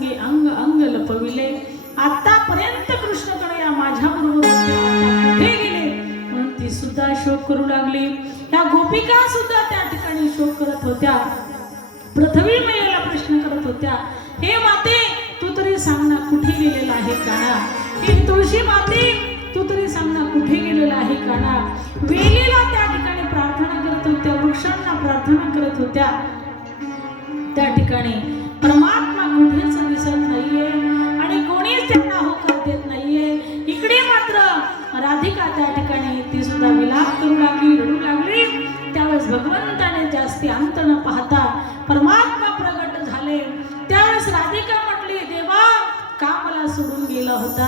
होता संगे अंग अंग लपविले. आतापर्यंत कृष्णकडे या माझ्या बरोबर कुठे गेले म्हणून ती सुद्धा शोक करू लागली. त्या गोपिका सुद्धा त्या ठिकाणी शोक करत होत्या. पृथ्वी मैयाला प्रश्न करत होत्या हे माते तू तरी सांग ना कुठे गेलेला आहे काना हे तुळशी माते तू तरी सांग ना कुठे गेलेला आहे काना वेलीला त्या ठिकाणी प्रार्थना करत होत्या वृक्षांना प्रार्थना करत होत्या. त्या ठिकाणी परमात्मा कुठेच दिसत नाहीये. आणि कोणीच त्यांना होकार देत नाहीये. इकडे मात्र राधिका त्या ठिकाणी ती सुद्धा विलाप करू लागली रडू लागली. त्यावेळेस भगवंताने जास्ती अंत न पाहता परमात्मा प्रगट झाले. त्यावेळेस राधिका म्हटली देवा का मला सोडून गेला होता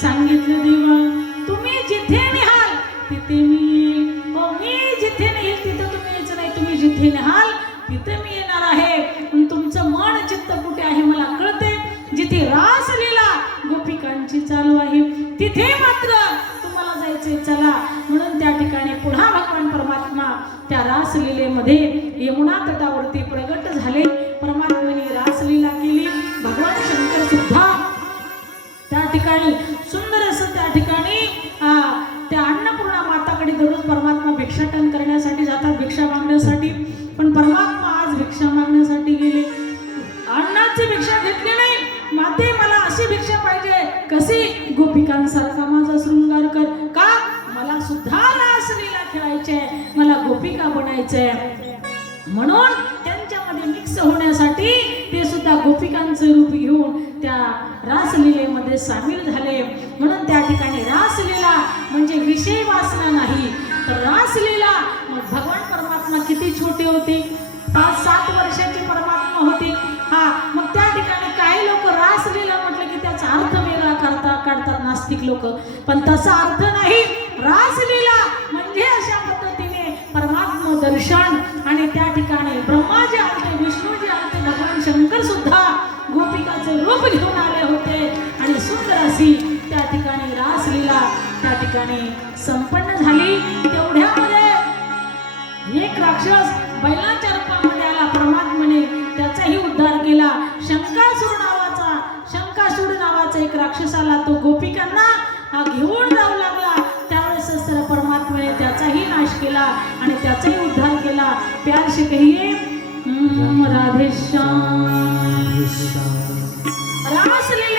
सांगितलं देवा तुम्ही जिथे निहाल तिथे मी येईल हो मी जिथे नेईल तिथं तुम्ही यायचं नाही. तुम्ही जिथे निहाल तिथे मी येणार आहे. पण तुमचं मन चित्त कुठे आहे मला कळते जिथे रास लिला गोपिकांची चालू आहे. तिथे मात्र दररोज परमात्मा भिक्षाटन करण्यासाठी जातात भिक्षा मागण्यासाठी. पण परमात्मा कोणी विषय वाचला नाही तर रास लिहिला मग भगवान परमात्मा किती छोटे होते? पाच सात वर्षाचे परमात्मा होते. हा मग त्या ठिकाणी काही लोक रास लिहिला म्हटलं की त्याचा अर्थ वेगळा करता काढतात नास्तिक लोक. पण तसा अर्थ नाही. रास लिहिला म्हणजे अशा पद्धतीने परमात्मा दर्शन आणि त्या ठिकाणी ब्रह्मा जे आलते विष्णू जे आलते भगवान शंकर सुद्धा गोपिकाचे रूप घेऊन आले होते. आणि सुंदर अशी त्या ठिकाणी त्या ठिकाणी संपन्न झाली. तेवढ्यामध्ये एक राक्षस बैलाच्या रूपामध्ये आला. परमात्माने त्याचाही उद्धार केला. शंकासूर नावाचा शंकासूर नावाचा एक राक्षस आला. तो गोपिकांना हा घेऊन जाऊ लागला. त्यावेळेस सर परमात्माने त्याचाही नाश केला आणि त्याचाही उद्धार केला. प्यार शिकही. राधेश्याम. रासलेले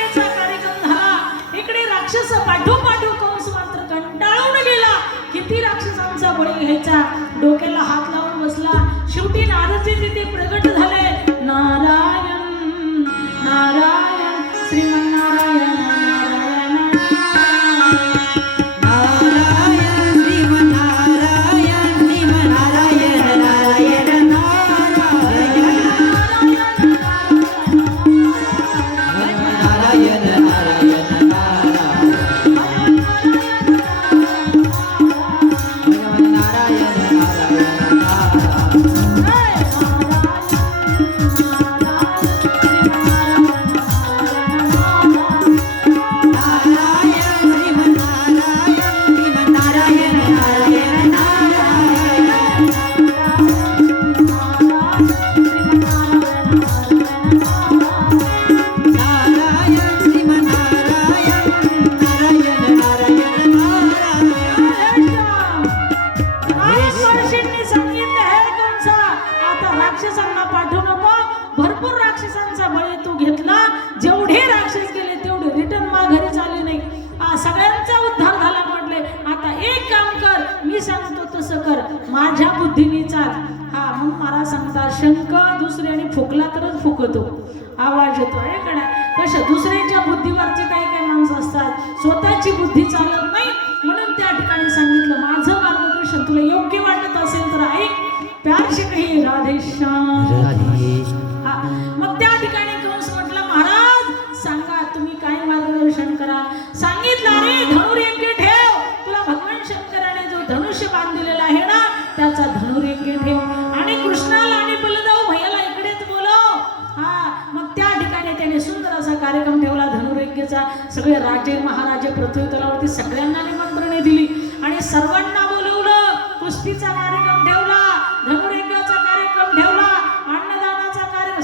आमचा बळी घ्यायचा. डोक्याला हात तसं कर. माझ्या बुद्धीने चाल. हा मग मला सांगता शंख दुसऱ्याने फुकला तरच फुकतो. आवाज येतो आहे कशा दुसऱ्याच्या बुद्धीवरचे काय काय माणसं असतात. स्वतःची बुद्धी चालत नाही. म्हणून त्या ठिकाणी सांगितलं माझं मार्गदर्शन तुला योग्य वाटत असेल तर ऐक. प्यारशी काही राधेश्याम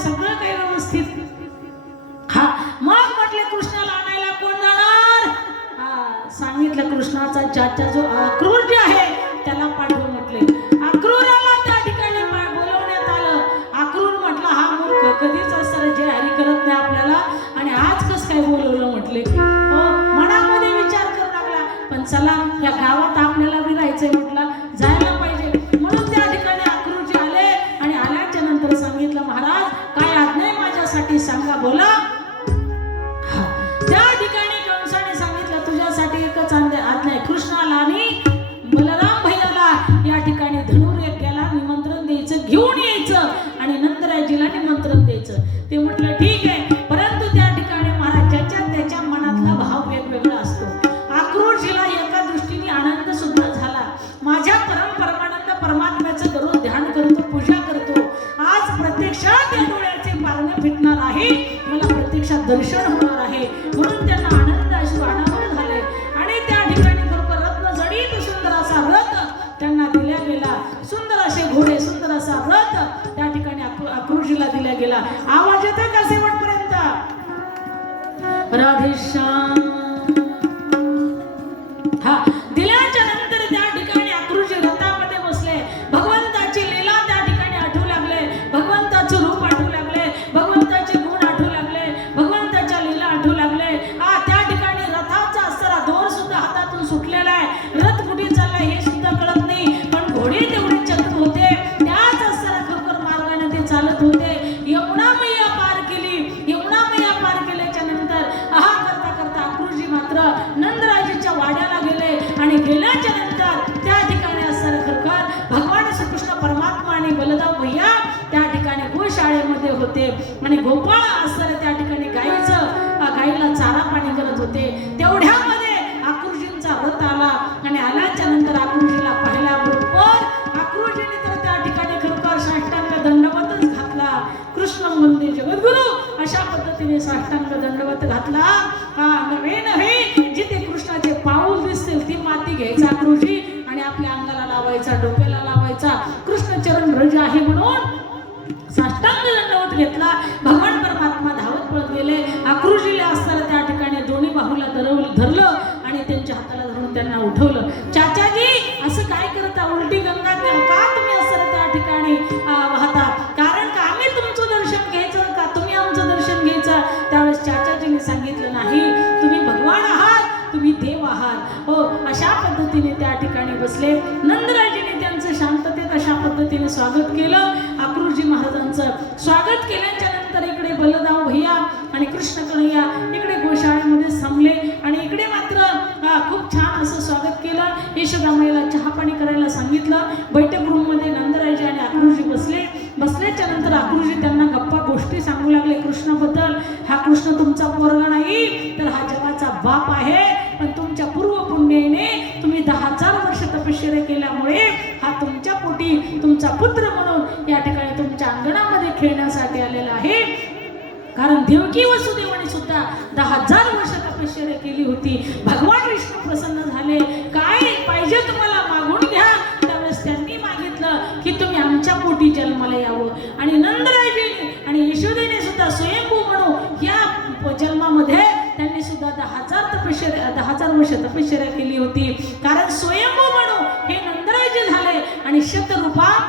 सगळं काही व्यवस्थित. हा मग म्हटले कृष्णाला आणायला कोण जाणार? सांगितलं कृष्णाचा ज्याच्या जो साठी सांगा बोला. आहे. मला प्रत्यक्षात दर्शन होणार आहे. म्हणून त्यांना आनंद अशी वाणावर झाले. आणि त्या ठिकाणी खरोखर रत्न जडीत सुंदर असा रथ त्यांना दिला गेला. सुंदर असे घोडे सुंदर असा रथ त्या ठिकाणी आकृषीला दिला गेला. आवाज येतात का म्हणपर्यंत राधेश्याम. गाईला चारा पाणी करत होते. तेवढ्यामध्ये आकृषींचा रथ आला आणि आल्याच्यानंतर आकृषीला पाहिला बरोबर आकृषीने तर त्या ठिकाणी खरोखर साष्टांग दंडवतच घातला. कृष्ण मंदिर जगद्गुरु अशा पद्धतीने साष्टांग दंडवत घातला? हा नव्हे नव्हे जिथे कृष्णाचे पाऊल दिसतील ती माती घ्यायचा आकृषी आणि आपल्या अंगाला लावायचा डोक्याला लावायचा. कृष्णचरण रज आहे म्हणून धरवलं धरलं आणि त्यांच्या हाताला धरून त्यांना उठवलं. चाचाजी असं काय करता? उलटी गंगा का तुम्ही असं त्या ठिकाणी वाहता? कारण का आम्ही तुमचं दर्शन घ्यायचं का तुम्ही आमचं दर्शन घ्यायचं? त्यावेळेस चाचाजीने सांगितलं नाही. तुम्ही भगवान आहात तुम्ही देव आहात. हो अशा पद्धतीने त्या ठिकाणी बसले. नंदराजीने त्यांचं शांततेत अशा पद्धतीने स्वागत केलं. अक्रूरजी महाराजांचं स्वागत केल्याच्यानंतर इकडे बलदाव भैया आणि कृष्ण कन्हैया केलं चहापाणी चहा पाणी करायला सांगितलं. बैठक रूममध्ये नंदराजी आणि आकृजी बसले. बसल्याच्या नंतर आकृजी त्यांना गप्पा गोष्टी सांगू लागले. कृष्णाबद्दल हा कृष्ण तुमचा पोरगा नाही तर हा जगाचा बाप आहे. पण तुमच्या पूर्व पुण्याने तुम्ही दहा हजार वर्ष तपश्चर्या केल्यामुळे हा तुमच्या पोटी तुमचा पुत्र म्हणून या ठिकाणी तुमच्या अंगणामध्ये खेळण्यासाठी आलेला आहे. कारण देवकी वसुदेवाने सुद्धा दहा हजार वर्ष तपश्चर्या केली होती. भगवान विष्णू प्रसन्न तपश्चर्या दहा हजार वर्ष तपश्चर्या केली होती. कारण स्वयंभू म्हणून हे नंदरायजी झाले आणि शतरूपा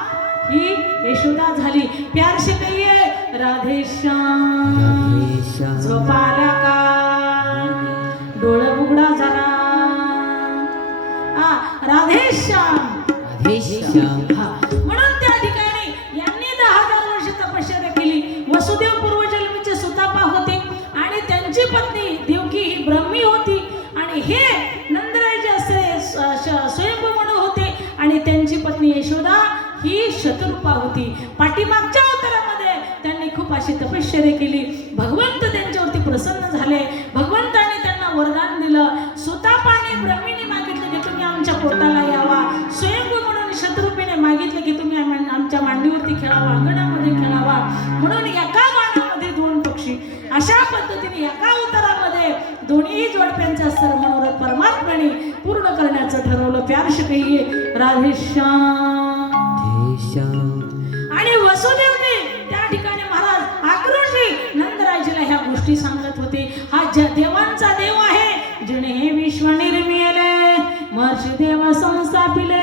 ही यशोदा झाली. प्यार से कहिए राधे श्याम. झोपाला का डोळं उघडा जरा. आ राधे श्याम हा. कृपा होती पाठीमागच्या अवतारामध्ये त्यांनी खूप अशी तपश्चर्या केली. भगवंत त्यांच्यावरती प्रसन्न झाले. भगवंताने त्यांना वरदान दिलं. स्वतः पाणी ब्रह्मीने मागितलं की तुम्ही आमच्या पोटाला यावा. स्वयंभू म्हणून शत्रुपीने मागितलं की तुम्ही आमच्या मांडीवरती खेळावा अंगणामध्ये खेळावा. म्हणून एका गाण्यामध्ये दोन पक्षी. अशा पद्धतीने एका अवतारामध्ये दोन्ही जोडप्यांचा सर मनोरथ परमात्म्याने पूर्ण करण्याचं ठरवलं. प्यार शिकही राधेश्याम. आणि वसुदेवने त्या ठिकाणी महाराज आक्रोशी नंदराजीला ह्या गोष्टी सांगत होते. हा ज्या देवांचा देव आहे जिने हे विश्व निर्मिले महर्षी देव संस्थापिले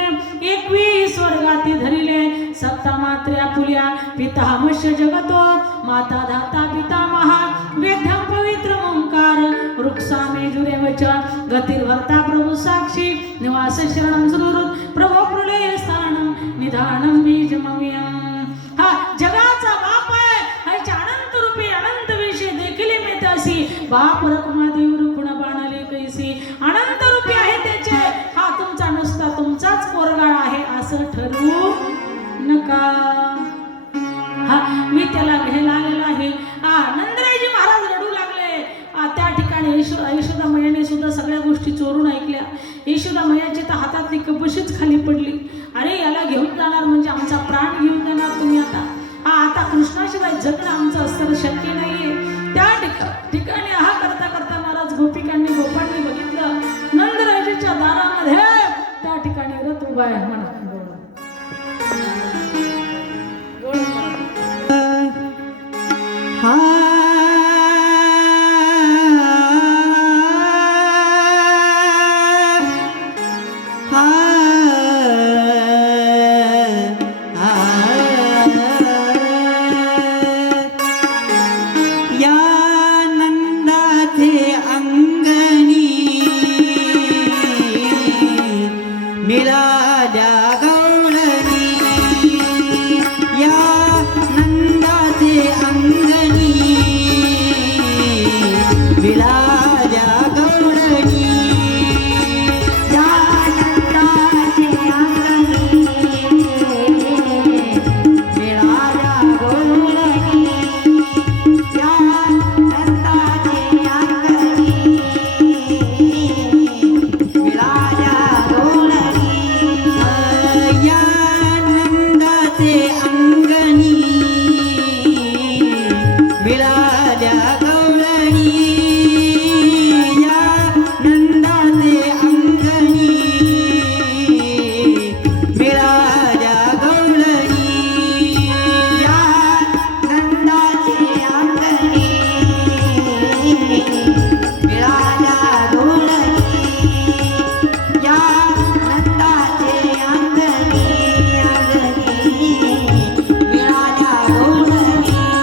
एकवीस वर्गाती धरिले. सत्ता मात्र्या पुल्या पिता मश्य जगतो माता धाता पिता महा वेद्यम पवित्र ओंकार वृक्षामे जुरे वच गतिर्वर्ता प्रभू साक्षी निवास शरण सुरुत प्रभो प्रलय स्थानं निधानं बीजमव्यम्. हा जगाचा बाप आहे. ह्याच्या अनंत रूपी अनंत विषय देखील मिळतासी बाप रखमा ที่